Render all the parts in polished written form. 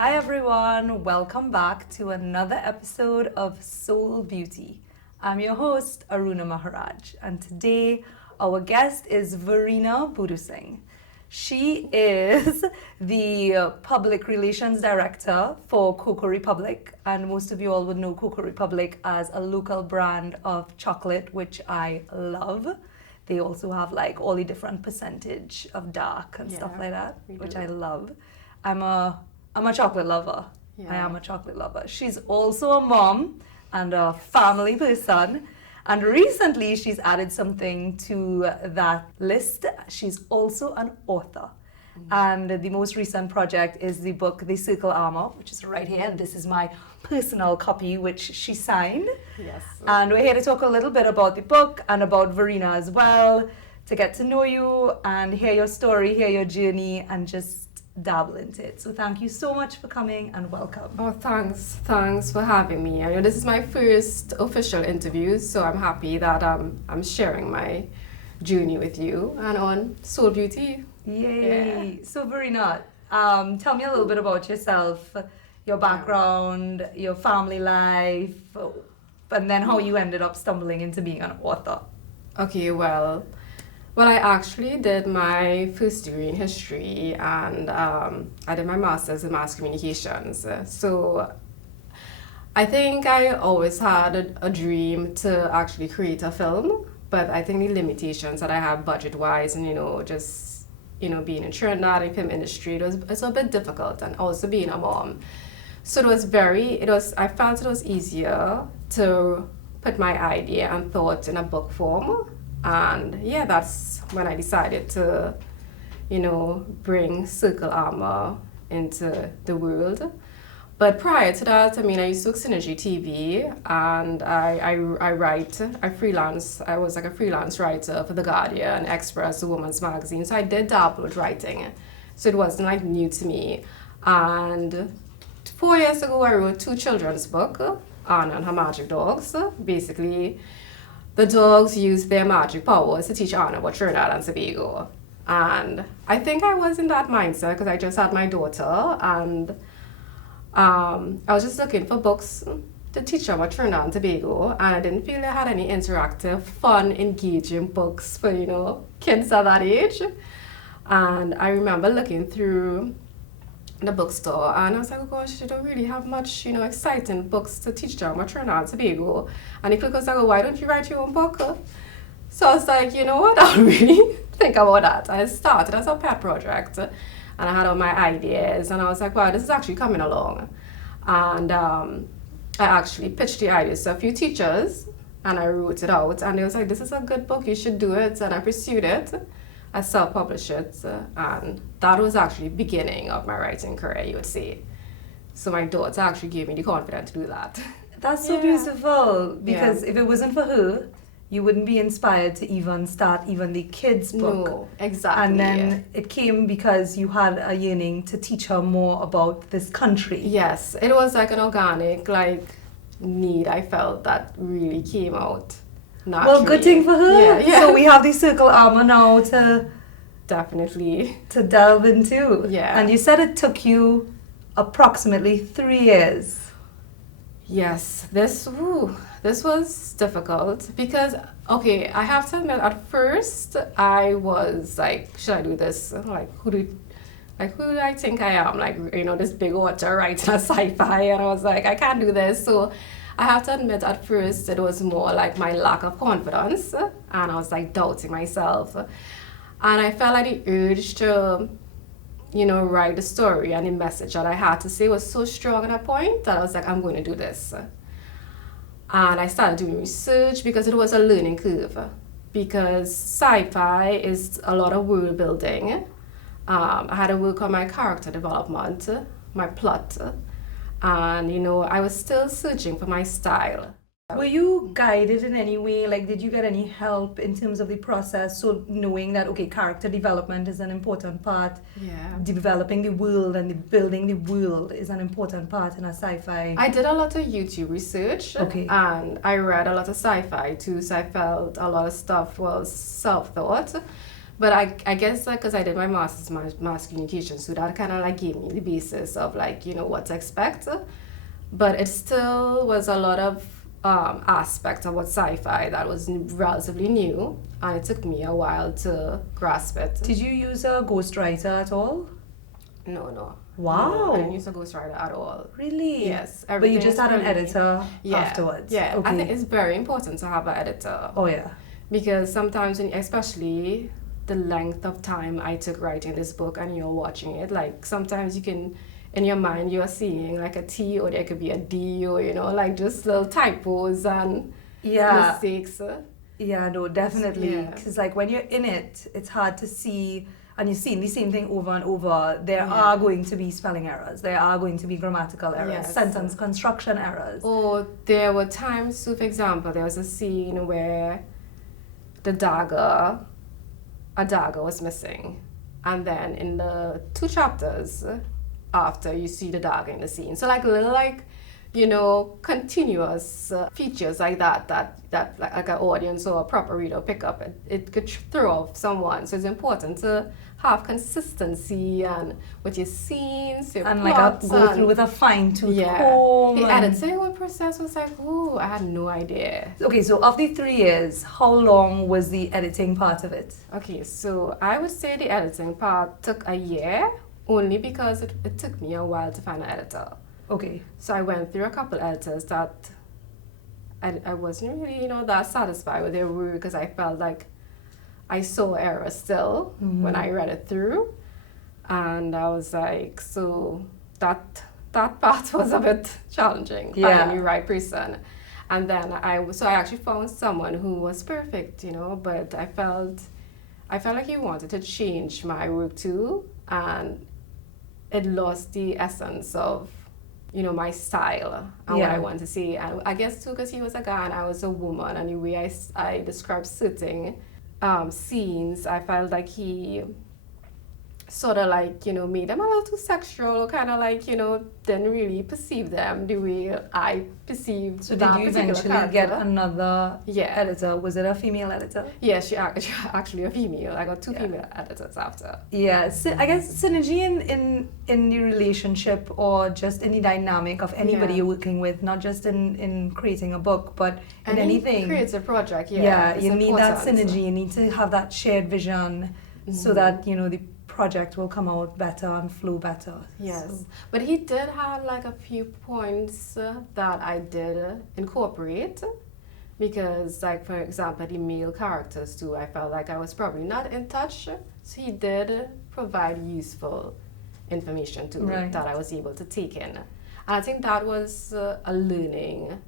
Hi everyone, welcome back to another episode of Soul Beauty. I'm your host, Aruna Maharaj, and today our guest is Verena Boodoosingh. She is the Public Relations Director for Cocoa Republic, and most of you all would know Cocoa Republic as a local brand of chocolate, which I love. They also have like all the different percentage of dark and stuff like that, which I love. I'm a chocolate lover. I am a chocolate lover. She's also a mom and a family person. And recently she's added something to that list. She's also an author. And the most recent project is the book The Circle Armor, which is right here. And this is my personal copy, which she signed. Yes. And we're here to talk a little bit about the book and about Verena as well, to get to know you and hear your story, hear your journey, and just dabble into it. So thank you so much for coming and welcome. Oh, thanks for having me. I know this is my first official interview, so I'm happy that I'm sharing my journey with you and on Soul Beauty. Yay! Yeah. So Verena, tell me a little bit about yourself, your background, your family life, and then how you ended up stumbling into being an author. Okay, well, I actually did my first degree in history and I did my master's in mass communications. So I think I always had a dream to actually create a film, but I think the limitations that I had budget-wise and, being in Trinidad and film industry, it's a bit difficult, and also being a mom. So I felt it was easier to put my idea and thought in a book form. And yeah, that's when I decided to, bring Circle Armor into the world. But prior to that, I used to work Synergy TV, and I freelance. I was like a freelance writer for The Guardian, Express, the Woman's Magazine. So I did dabble with writing. So it wasn't like new to me. And 4 years ago, I wrote 2 children's books, Anna and her magic dogs. Basically, the dogs use their magic powers to teach Anna about Trinidad and Tobago. And I think I was in that mindset because I just had my daughter, and I was just looking for books to teach her about Trinidad and Tobago, and I didn't feel I had any interactive, fun, engaging books for, kids at that age. And I remember looking through the bookstore, and I was like, oh gosh, they don't really have much, exciting books to teach them about Trinidad and Tobago. And the clerk was like, oh, why don't you write your own book? So I was like, you know what, I'll really think about that. I started as a pet project, and I had all my ideas, and I was like, wow, this is actually coming along. And I actually pitched the ideas to a few teachers, and I wrote it out, and they was like, this is a good book, you should do it. And I pursued it. I self-published it, and that was actually the beginning of my writing career, you would say. So my daughter actually gave me the confidence to do that. That's so beautiful, because if it wasn't for her, you wouldn't be inspired to even start even the kids' book. No, exactly. And then it came because you had a yearning to teach her more about this country. Yes, it was like an organic need I felt that really came out. Naturally. Well, good thing for her. Yeah. So we have the Circle Armor now to delve into. Yeah. And you said it took you approximately 3 years. Yes, this was difficult because, okay, I have to admit, at first I was like, should I do this? Like, who do I think I am? Like, this big author writing a sci-fi, and I was like, I can't do this. So I have to admit, at first it was more like my lack of confidence, and I was like doubting myself. And I felt like the urge to, write the story and the message that I had to say was so strong at that point that I was like, I'm going to do this. And I started doing research because it was a learning curve. Because sci-fi is a lot of world building. I had to work on my character development, my plot. And, I was still searching for my style. Were you guided in any way? Like, did you get any help in terms of the process? So knowing that, okay, character development is an important part. Yeah. Developing the world and building the world is an important part in a sci-fi. I did a lot of YouTube research. Okay. And I read a lot of sci-fi too, so I felt a lot of stuff was self-thought. But I guess because I did my master's in mass communication, so that kind of like gave me the basis of like, you know, what to expect. But it still was a lot of aspects of what sci-fi that was relatively new, and it took me a while to grasp it. Did you use a ghostwriter at all? No. Wow. No, I didn't use a ghostwriter at all. Really? Yes. But you just had an really- editor Yeah. afterwards? Yeah. Okay. I think it's very important to have an editor. Oh, yeah. Because sometimes, especially the length of time I took writing this book and you're watching it, like sometimes you can, in your mind, you're seeing like a T or there could be a D or, you know, like just little typos and Yeah. mistakes. Yeah, no, definitely. Yeah. Because, like, when you're in it, it's hard to see, and you're seeing the same thing over and over. There Yeah. are going to be spelling errors. There are going to be grammatical errors, Yes. sentence construction errors. Or there were times, so for example, there was a scene where a dagger was missing. And then in the 2 chapters after, you see the dagger in the scene. So like little like, you know, continuous features like that like an audience or a proper reader pick up, it could throw off someone. So it's important to have consistency and with your scenes, your And, like, plots, go through with a fine-tooth yeah. comb. The and- editing process was like, ooh, I had no idea. Okay, so of the 3 years, how long was the editing part of it? Okay, so I would say the editing part took a year, only because it took me a while to find an editor. Okay. So I went through a couple editors that I wasn't really, you know, that satisfied with their work, because I felt like I saw errors still when I read it through. And I was like, so that part was a bit challenging, finding the right person. And then I actually found someone who was perfect, you know, but I felt like he wanted to change my work too, and it lost the essence of, you know, my style and what I want to say. And I guess too, because he was a guy and I was a woman, and the way I described certain scenes, I felt like he sort of like, you know, made them a little too sexual, or kind of like, you know, didn't really perceive them the way I perceived. So that did you particular eventually character. get another Yeah. editor? Was it a female editor? Yeah, she actually a female. I got 2 female editors after. Yeah, I guess synergy in the relationship, or just in the dynamic of anybody you're working with, not just in creating a book, but in anything. Creative project, Yeah, you need that important. synergy. You need to have that shared vision, so that, you know, the project will come out better and flow better. Yes, So- but he did have like a few points that I did incorporate, because like, for example, the male characters too, I felt like I was probably not in touch, so he did provide useful information too, Right. that I was able to take in. And I think that was a learning.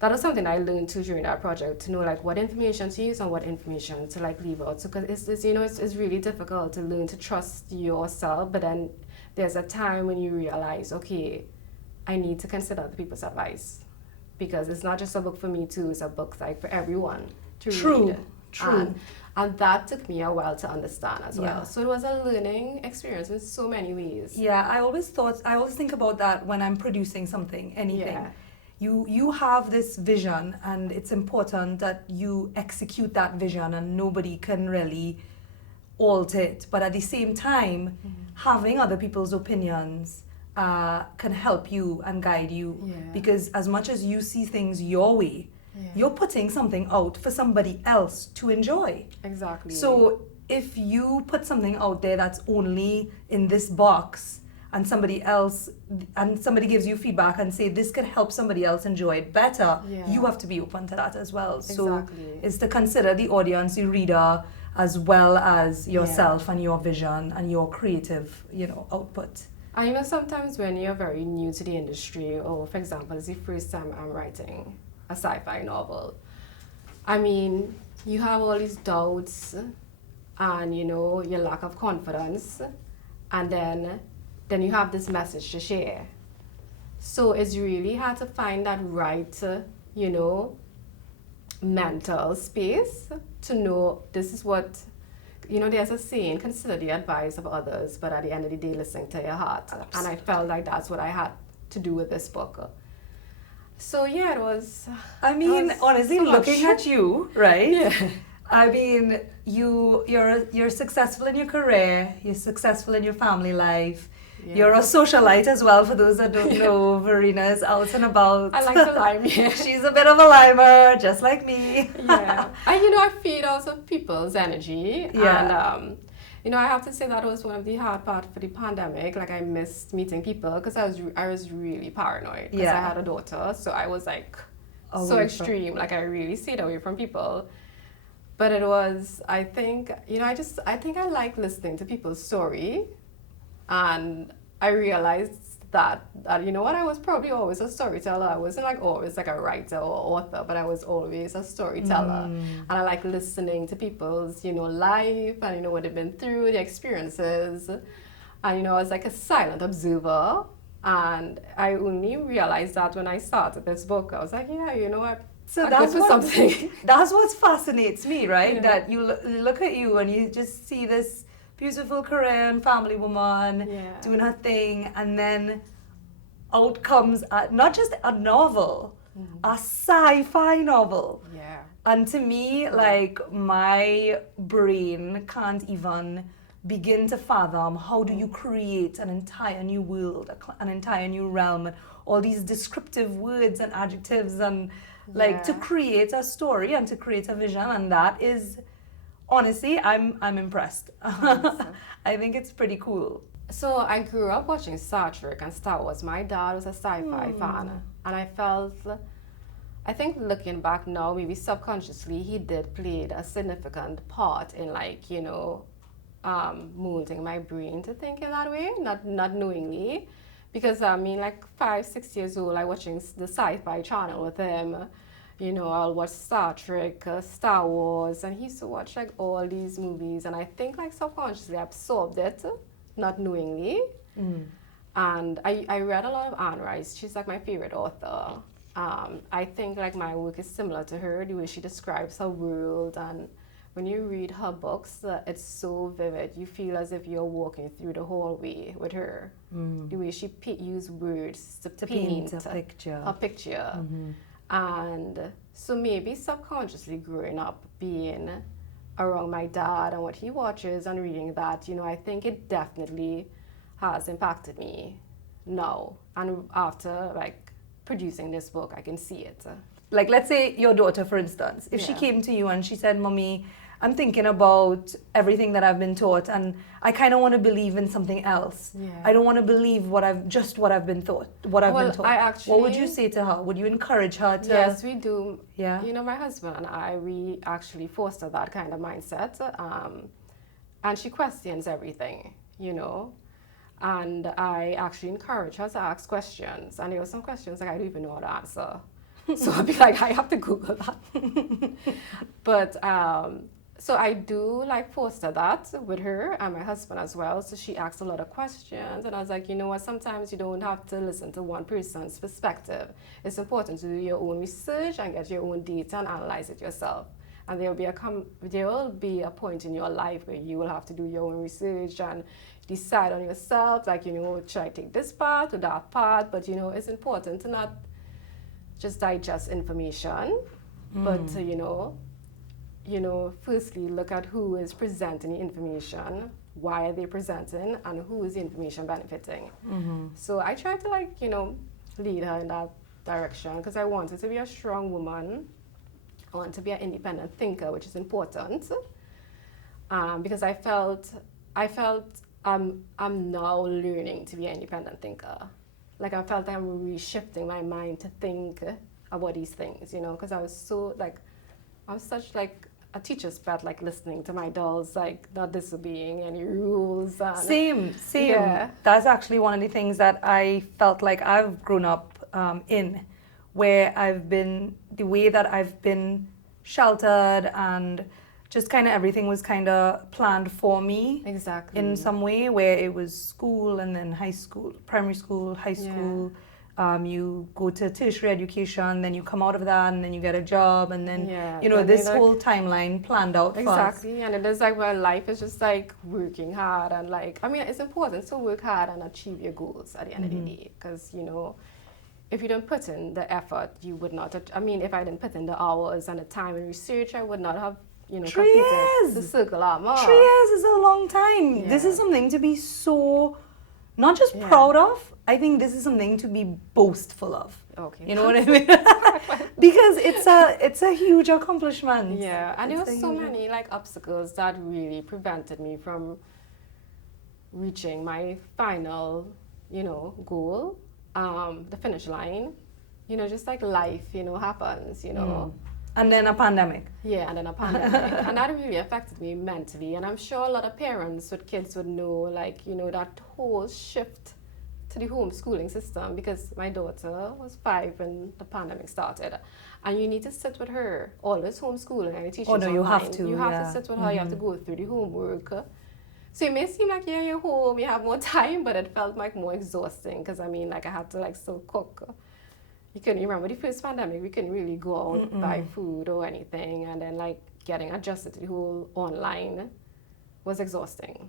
That was something I learned too during that project, to know like what information to use and what information to like leave out. So, because it's you know, it's really difficult to learn to trust yourself, but then there's a time when you realize, okay, I need to consider other people's advice, because it's not just a book for me too, it's a book like for everyone to read. True. And that took me a while to understand as Yeah. well. So it was a learning experience in so many ways. Yeah, I always think about that when I'm producing something, anything. Yeah. You have this vision, and it's important that you execute that vision, and nobody can really alter it. But at the same time, having other people's opinions can help you and guide you. Yeah. Because as much as you see things your way, you're putting something out for somebody else to enjoy. Exactly. So if you put something out there that's only in this box, and somebody gives you feedback and say this could help somebody else enjoy it better, you have to be open to that as well. So Exactly. it's to consider the audience, the reader, as well as yourself and your vision and your creative, you know, output. And you know, sometimes when you're very new to the industry, or for example, it's the first time I'm writing a sci-fi novel, I mean, you have all these doubts and, you know, your lack of confidence, and then you have this message to share. So it's really hard to find that right, you know, mental space to know this is what, you know, there's a saying, consider the advice of others, but at the end of the day, listen to your heart. And I felt like that's what I had to do with this book. So yeah, it was... I mean, honestly, so looking much. at you, right? Yeah. I mean, you're successful in your career, you're successful in your family life. Yeah. You're a socialite as well, for those that don't know. Verena is out and about. I like to lime, yeah. She's a bit of a limer, just like me. Yeah. And you know, I feed off of people's energy. Yeah. And you know, I have to say that was one of the hard parts for the pandemic. Like I missed meeting people because I was really paranoid because I had a daughter. So I was like so extreme. Like I really stayed away from people. But it was, I think, you know, I think I like listening to people's story. And I realized that, you know what, I was probably always a storyteller. I wasn't like always like a writer or author, but I was always a storyteller. And I like listening to people's, you know, life and, you know, what they've been through, their experiences. And, you know, I was like a silent observer. And I only realized that when I started this book. I was like, yeah, you know what? So that's what fascinates me, right? Yeah. That you look at you and you just see this beautiful Korean family woman doing her thing, and then out comes not just a novel, a sci-fi novel. Yeah. And to me, like, my brain can't even begin to fathom how do you create an entire new world, an entire new realm, and all these descriptive words and adjectives, and like to create a story and to create a vision. And that is, honestly, I'm impressed. I think it's pretty cool. So I grew up watching Star Trek and Star Wars. My dad was a sci-fi fan, and I think looking back now, maybe subconsciously, he did play a significant part in, like, you know, molding my brain to think in that way, not knowingly. Because I mean, like 5-6 years old, I watching the Sci-Fi Channel with him. You know, I'll watch Star Trek, Star Wars, and he used to watch like all these movies, and I think like subconsciously I absorbed it, not knowingly. And I read a lot of Anne Rice. She's like my favorite author. I think like my work is similar to her, the way she describes her world, and when you read her books, it's so vivid. You feel as if you're walking through the hallway with her. The way she used words to paint a picture. A picture. And so maybe subconsciously growing up, being around my dad and what he watches and reading that, you know, I think it definitely has impacted me now. And after like producing this book, I can see it. Like, let's say your daughter, for instance, if she came to you and she said, Mommy, I'm thinking about everything that I've been taught, and I kind of want to believe in something else. I don't want to believe what I've been taught. What would you say to her? Would you encourage her to? Yes, we do. Yeah. You know, my husband and I, we actually foster that kind of mindset. And she questions everything, you know. And I actually encourage her to ask questions. And there were some questions like I don't even know how to answer. So I'd be like, I have to Google that. But so I do like foster that with her and my husband as well. So she asks a lot of questions, and I was like, you know what, sometimes you don't have to listen to one person's perspective. It's important to do your own research and get your own data and analyze it yourself. And there will be a point in your life where you will have to do your own research and decide on yourself, like, you know, should I take this path or that path? But, you know, it's important to not just digest information, but to, you know, firstly look at who is presenting the information, why are they presenting, and who is the information benefiting. So I try to, like, you know, lead her in that direction because I want her to be a strong woman. I want to be an independent thinker, which is important, because I felt I'm now learning to be an independent thinker. Like I felt I'm reshifting my mind to think about these things, you know, because I was such like a teacher's pet, like listening to my dolls, like not disobeying any rules. And Same. Yeah. That's actually one of the things that I felt like I've grown up in, where the way that I've been sheltered and just kind of everything was kind of planned for me. Exactly. In some way, where it was school and then high school, primary school, high school. You go to tertiary education, then you come out of that, and then you get a job, and then you know this whole timeline planned out for us. Exactly, and it is like where life is just like working hard, and like I mean it's important to work hard and achieve your goals at the end of the day, because you know if you don't put in the effort, you would not. I mean, if I didn't put in the hours and the time and research, I would not have 3 completed the years! circle armor. 3 years is a long time. This Yeah. is something to be so, not just Yeah. proud of, I think this is something to be boastful of. Okay. You know what I mean? Because it's a huge accomplishment. Yeah, and there It's were a so huge- many like obstacles that really prevented me from reaching my final, goal, the finish line. Just like life, happens, And then a pandemic. Yeah, and then a pandemic. And that really affected me mentally. And I'm sure a lot of parents with kids would know, like, that whole shift to the homeschooling system, because my daughter was 5 when the pandemic started. And you need to sit with her, always homeschooling, and the teachers Oh, no, you have online. to, You have yeah. to sit with her, you have to go through the homework. So it may seem like you're home, you have more time, but it felt like more exhausting, because I had to like still cook. You couldn't remember the first pandemic, we couldn't really go out, buy food or anything, and then like getting adjusted to the whole online was exhausting.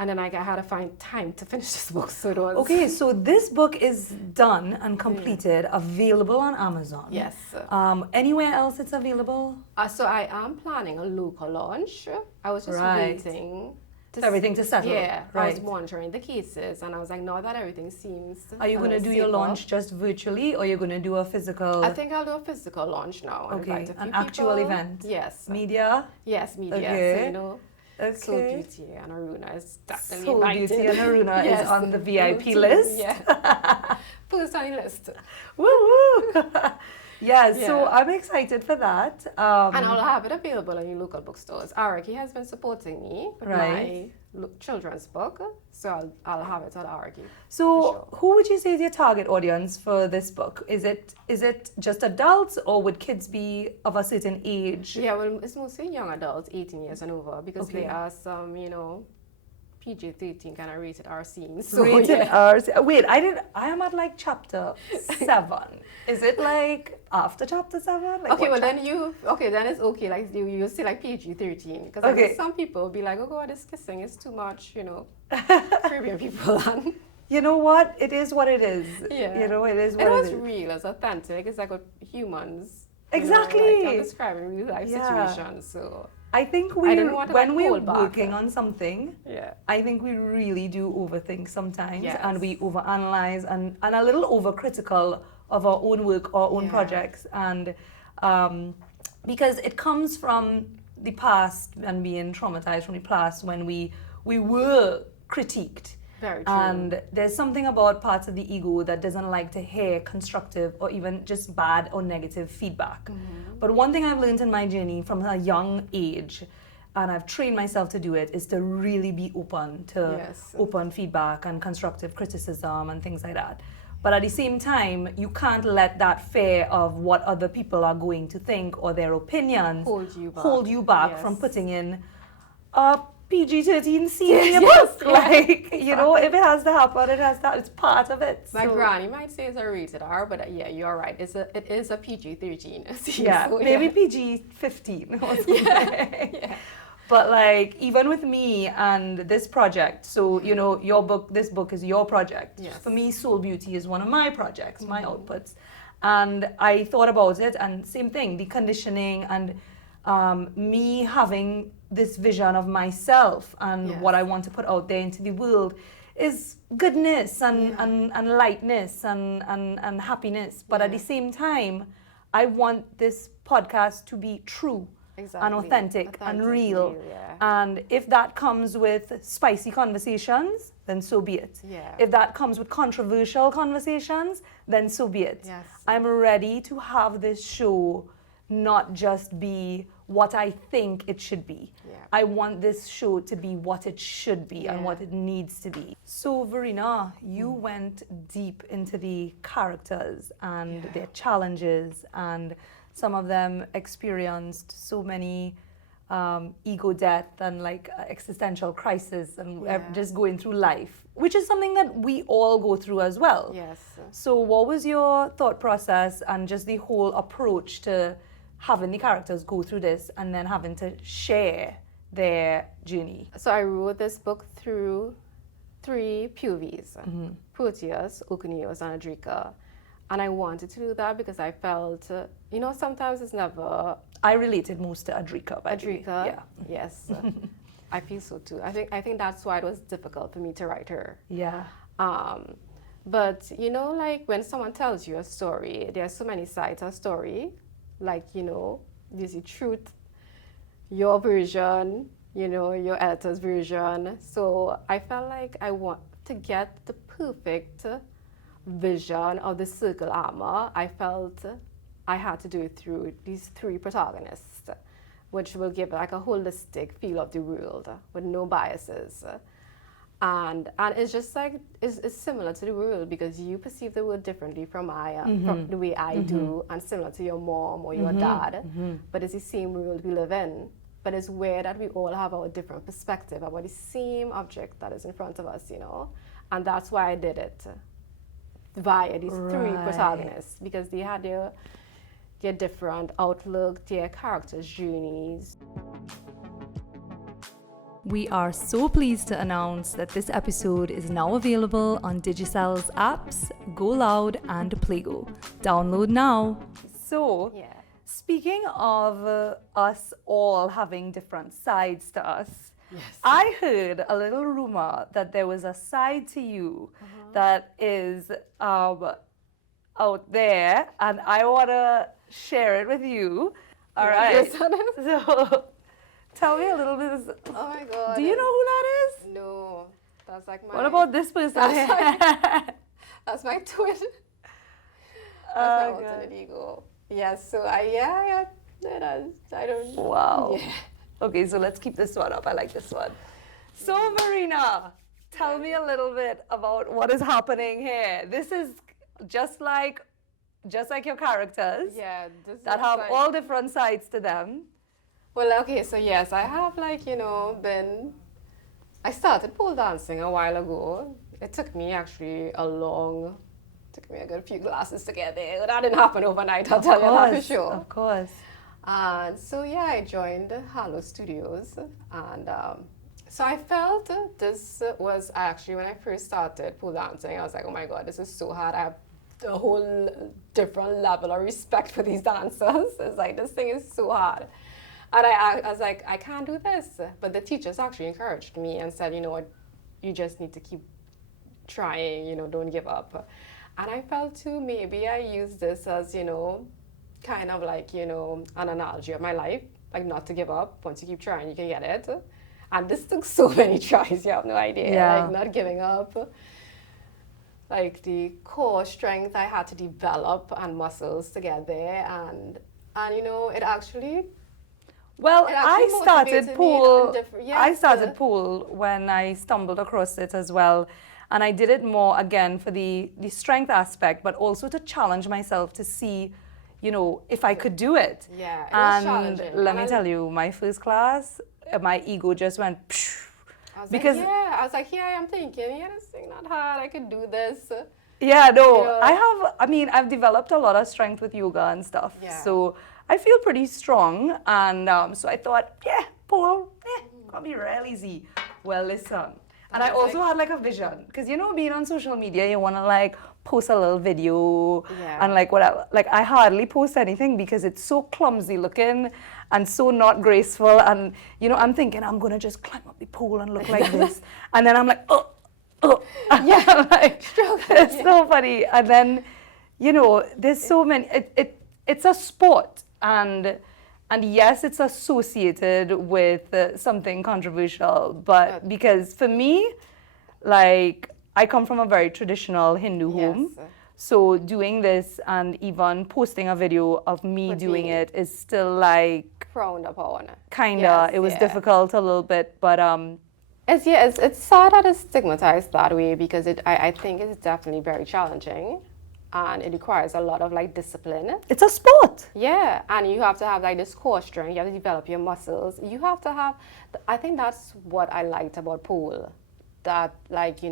And then I had to find time to finish this book, so it was... Okay, so this book is done and completed, available on Amazon. Yes. Anywhere else it's available? So I am planning a local launch. I was just Right. waiting For everything to settle. Yeah, I Right. was monitoring the cases, and I was like, now that everything seems... Are you going to do your launch just virtually, or you're going to do a physical? I think I'll do a physical launch now. Okay, Invite a few an actual people. event. Yes. Media? Yes, media. Okay. So, Okay. Soul Beauty and Aruna is definitely Soul invited. Beauty and Aruna Yes. is on the VIP Beauty, list. Yeah. First on the list. Woo woo! Yeah, so Yeah. I'm excited for that. And I'll have it available in your local bookstores. Araki has been supporting me with Right. my children's book, so I'll have it at Araki. So, sure. who would you say is your target audience for this book? Is it just adults, or would kids be of a certain age? Yeah, well, it's mostly young adults, 18 years and over, because Okay. there are some, PG-13 kind of rated R scenes. So, Rated yeah. R. Wait, I am at like chapter 7. Is it like after chapter 7? Like Okay, what well then it's okay. Like you say like PG-13, because Okay. some people will be like, oh God, this kissing is too much, Caribbean people. And You know what? It is what it is. Yeah. You know, it is what it it was is. real, it's authentic. It's like what humans. Exactly. I'm describing real life Yeah. situations. So I think I didn't want to, when like, we're hold back. working on something, yeah. I think we really do overthink sometimes, Yes. and we overanalyze and a little overcritical of our own work, our own Yeah. projects, and because it comes from the past and being traumatized from the past when we were critiqued. Very true. And there's something about parts of the ego that doesn't like to hear constructive or even just bad or negative feedback. Mm-hmm. But one thing I've learned in my journey from a young age, and I've trained myself to do it, is to really be open to Yes. open feedback and constructive criticism and things like that. But at the same time, you can't let that fear of what other people are going to think or their opinions Hold you back. from Yes. putting in a PG-13 scene in your Yes, book. yes, Like, if it has to happen, it has to. It's part of it. My So, granny might say it's a rated R, but yeah, you're right. It is a PG-13. yeah, So, maybe PG-15 or something. Yeah. But like, even with me and this project, so this book is your project. Yes. For me, Soul Beauty is one of my projects, my outputs, and I thought about it, and same thing, the conditioning and me having this vision of myself and Yes. what I want to put out there into the world is goodness and lightness and happiness. But at the same time, I want this podcast to be true. Exactly. And authentic and real. yeah. And if that comes with spicy conversations, then so be it. Yeah. If that comes with controversial conversations, then so be it. Yes. I'm ready to have this show not just be what I think it should be. Yeah. I want this show to be what it should be and Yeah. what it needs to be. So Verena, you went deep into the characters and their challenges, and some of them experienced so many ego death and like existential crisis and just going through life, which is something that we all go through as well. Yes. So what was your thought process and just the whole approach to having the characters go through this and then having to share their journey? So I wrote this book through 3 POVs, Proteus, Okunios, and Adrika. And I wanted to do that because I felt, sometimes it's never I related most to Adrika, by the way. Adrika. Yeah. Yes, I feel so too. I think that's why it was difficult for me to write her. Yeah. But like when someone tells you a story, there are so many sides of a story. Like there's the truth, your version, your editor's version. So I felt like I want to get the perfect vision of the circle armor. I felt I had to do it through these three protagonists, which will give like a holistic feel of the world with no biases. And it's just like it's similar to the world because you perceive the world differently from from the way I do, and similar to your mom or your dad. But it's the same world we live in. But it's weird that we all have our different perspective about the same object that is in front of us, and that's why I did it via these three protagonists, because they had their different outlook, their characters' journeys. We are so pleased to announce that this episode is now available on Digicel's apps, Go Loud and Playgo. Download now. So, speaking of us all having different sides to us, I heard a little rumor that there was a side to you that is out there, and I want to share it with you. All right. So, tell me a little bit. Oh my God. Do you know who that is? No. That's like my... What about this person? That's my twin. That's my alternate ego. Yes, so I don't... Wow. Yeah. Okay, so let's keep this one up. I like this one. So, Verena, tell me a little bit about what is happening here. This is just like your characters. Yeah. That have all different sides to them. Well, okay, so yes, I have I started pole dancing a while ago. It took me actually a good few classes to get there. That didn't happen overnight, I'll tell you that for sure. Of course. And so I joined Halo Studios, and so I felt this was actually, when I first started pole dancing, I was like, oh my God, this is so hard. I have a whole different level of respect for these dancers. It's like, this thing is so hard. And I was like, I can't do this. But the teachers actually encouraged me and said, you know what, you just need to keep trying, don't give up. And I felt too, maybe I use this as, kind of like, an analogy of my life, like not to give up. Once you keep trying, you can get it. And this took so many tries, you have no idea. Yeah. Like not giving up. Like the core strength I had to develop and muscles to get there. And it actually... Well, I started pool. I started Yeah. pool when I stumbled across it as well, and I did it more again for the strength aspect, but also to challenge myself to see, if I could do it. Yeah, it was and challenging. let me tell you, my first class, my ego just went. I was because like, here I am thinking, this thing not hard. I could do this. yeah, no, Yeah. I've developed a lot of strength with yoga and stuff. Yeah. So I feel pretty strong, and so I thought, pool, gonna be real easy. Well, listen. And I also had like a vision, because being on social media, you want to like post a little video and like whatever. Like I hardly post anything because it's so clumsy looking and so not graceful. And I'm thinking I'm gonna just climb up the pole and look like this, and then I'm like, oh, yeah, like it's so funny. And then there's so many. It's a sport, and yes, it's associated with something controversial, but because for me, like, I come from a very traditional Hindu home, so doing this and even posting a video of me doing it is still like frowned upon. Kinda, it was difficult a little bit, but it's sad that it's stigmatized that way, because I think it's definitely very challenging. And it requires a lot of like discipline. It's a sport. Yeah, and you have to have like this core strength. You have to develop your muscles. You have to have. I think that's what I liked about pole. That like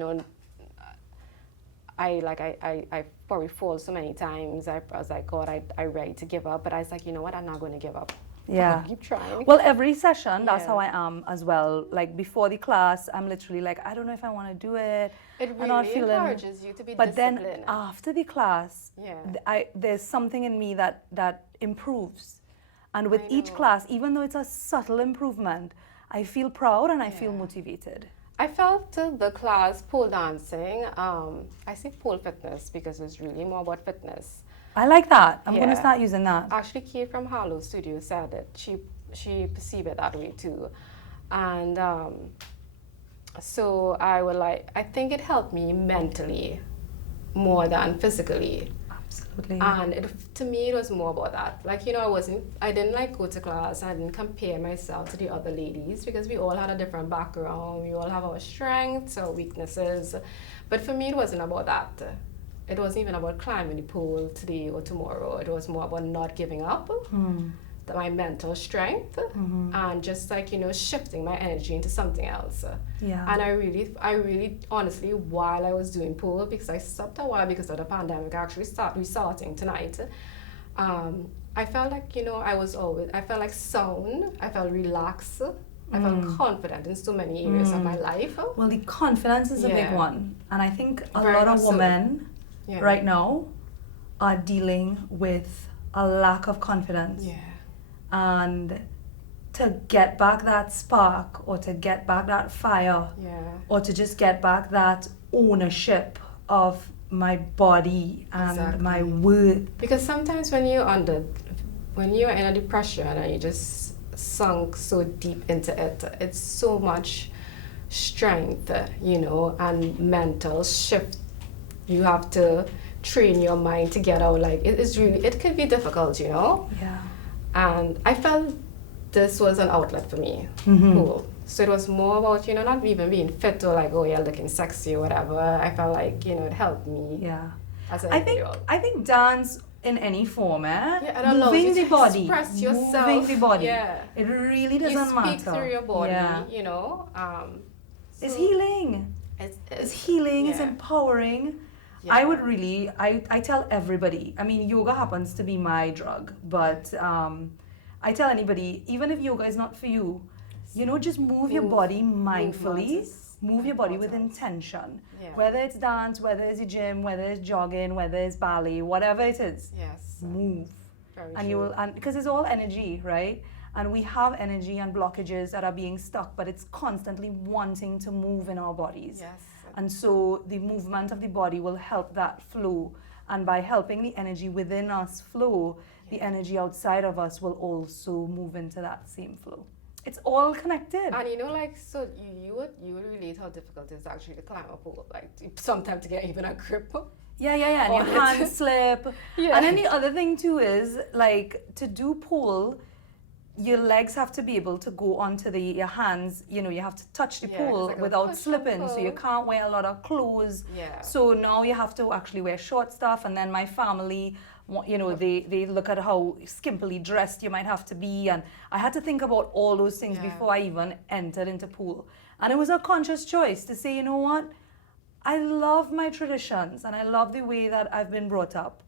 I probably fall so many times. I was like, God, I ready to give up, but I was like, you know what? I'm not going to give up. Yeah. Keep trying. Well, every session, that's Yeah. how I am as well. Like before the class, I'm literally like, I don't know if I want to do it. It I'm not really feeling. encourages you to be But then disciplined. after the class, Yeah. there's something in me that improves. And with I each know. class, even though it's a subtle improvement, I feel proud and I feel Yeah. motivated. I felt the class pole dancing. I say pole fitness because it's really more about fitness. I like that. I'm going to Yeah. start using that. Actually, Kate from Harlow Studio said it. She perceived it that way too, and so I think it helped me mentally more than physically. Absolutely. And to me, it was more about that. Like, I didn't like go to class. I didn't compare myself to the other ladies because we all had a different background. We all have our strengths, our weaknesses. But for me, it wasn't about that. It wasn't even about climbing the pole today or tomorrow. It was more about not giving up, my mental strength, and just shifting my energy into something else. Yeah. And I really, honestly, while I was doing pole, because I stopped a while because of the pandemic, I actually restarting tonight. I felt like, I felt like sound, I felt relaxed, I felt confident in so many areas of my life. Well, the confidence is a big Yeah. one. And I think a Very lot of much so. women Yeah. right now are dealing with a lack of confidence. Yeah. And to get back that spark or to get back that fire Yeah. or to just get back that ownership of my body and my Exactly. worth. Because sometimes when you're in a depression and you just sunk so deep into it, it's so much strength, and mental shift. You have to train your mind to get out. Like it could be difficult, Yeah. And I felt this was an outlet for me. Cool. So it was more about, not even being fit or like, oh yeah, looking sexy or whatever. I felt like, it helped me Yeah. as an I think individual. dance in any form, Yeah, it allows moving you the to body, express yourself. moving the body. Yeah. It really You doesn't speak matter. through your body, Yeah. It's so healing. It's healing. It's yeah. empowering. Yeah. I would really, I tell everybody, I mean, yoga happens to be my drug, but I tell anybody, even if yoga is not for you, just move your body mindfully, move your body with intention. Yeah. Whether it's dance, whether it's the gym, whether it's jogging, whether it's ballet, whatever it is, Yes. move. Very And true. you will, and because it's all energy, right? And we have energy and blockages that are being stuck, but it's constantly wanting to move in our bodies. Yes. And so the movement of the body will help that flow. And by helping the energy within us flow, the energy outside of us will also move into that same flow. It's all connected. And so you would relate how difficult it is actually to climb a pole, like sometimes to get even a grip. Yeah. And on your it. hands slip. Yeah. And then the other thing too is, like, to do pole, your legs have to be able to go onto your hands, you have to touch the Yeah, pole it's like a without push and slipping. So you pull. can't wear a lot of clothes. Yeah. So now you have to actually wear short stuff. And then my family, they look at how skimpily dressed you might have to be. And I had to think about all those things Yeah. before I even entered into pool. And it was a conscious choice to say, you know what? I love my traditions and I love the way that I've been brought up.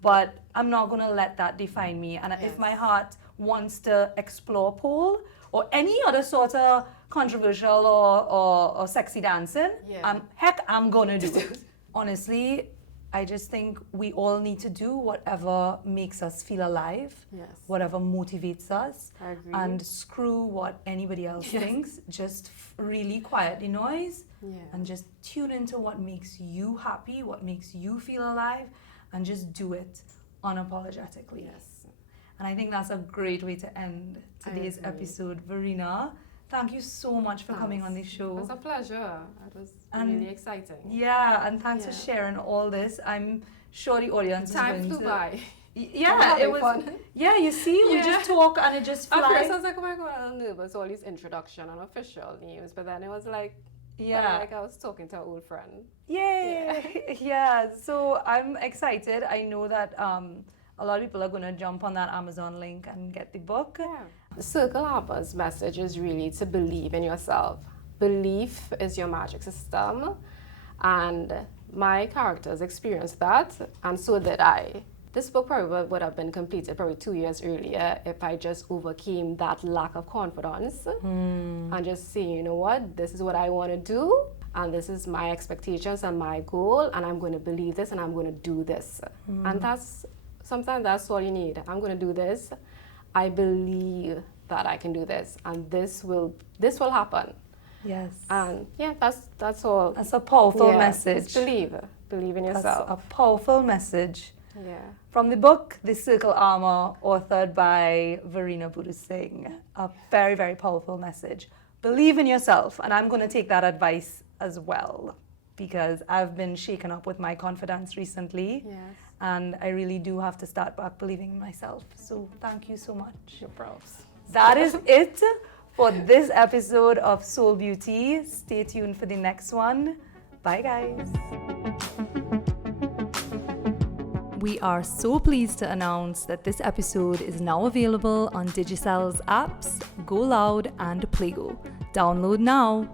But I'm not going to let that define me. And if Yes. my heart wants to explore pole or any other sort of controversial or sexy dancing, Yeah. I'm going to do it. Honestly, I just think we all need to do whatever makes us feel alive, Yes. whatever motivates us, I agree. and screw what anybody else Yes. thinks. Just really quiet the noise Yeah. and just tune into what makes you happy, what makes you feel alive, and just do it unapologetically. Yes. And I think that's a great way to end today's agree. episode. Verena, thank you so much for coming on the It show. was a pleasure. It was And- really exciting. Yeah, and thanks for Yeah. sharing all this. I'm sure the audience Time is going flew to. by. Yeah, Having it was. fun. Yeah, you see, we Yeah. just talk and it just At first I flies. was like, oh my god, I'm nervous, all these introduction and official names, but then it was like, Yeah. like I was talking to an old friend. Yay! Yeah. So I'm excited. I know that a lot of people are going to jump on that Amazon link and get the book. Yeah. The Circle Harper's message is really to believe in yourself. Belief is your magic system, and my characters experienced that, and so did I. this book probably would have been completed probably 2 years earlier if I just overcame that lack of confidence and just say, you know what, this is what I want to do, and this is my expectations and my goal, and I'm going to believe this and I'm going to do this. And sometimes that's all you need. I'm going to do this. I believe that I can do this, and this will happen. Yes. And yeah, that's all. That's a powerful message. Just believe in yourself. That's a powerful message. Yeah. From the book, The Circle Armor, authored by Verena Boodoosingh. A very, very powerful message. Believe in yourself. And I'm going to take that advice as well, because I've been shaken up with my confidence recently. Yes. And I really do have to start back believing in myself. So thank you so much. Your props. That is it for this episode of Soul Beauty. Stay tuned for the next one. Bye, guys. We are so pleased to announce that this episode is now available on Digicel's apps, Go Loud and Playgo. Download now.